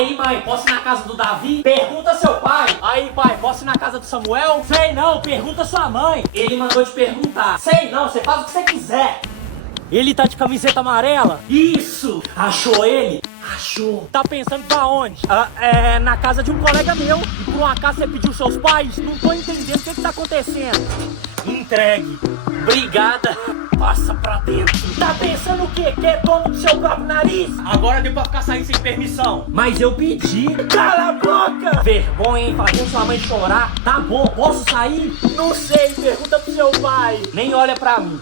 Aí, mãe, posso ir na casa do Davi? Pergunta seu pai. Aí, pai, posso ir na casa do Samuel? Sei não, pergunta sua mãe. Ele mandou te perguntar. Sei não, você faz o que você quiser. Ele tá de camiseta amarela? Isso! Achou ele? Achou. Tá pensando pra onde? Na casa de um colega meu. E por um acaso você pediu seus pais? Não tô entendendo o que tá acontecendo. Entregue. Obrigada. Passa pra dentro. Tá pensando o quê? Que é dono do seu próprio nariz? Agora deu pra ficar saindo sem permissão. Mas eu pedi. Cala a boca! Vergonha, hein? Fazendo sua mãe chorar. Tá bom, posso sair? Não sei, pergunta pro seu pai. Nem olha pra mim.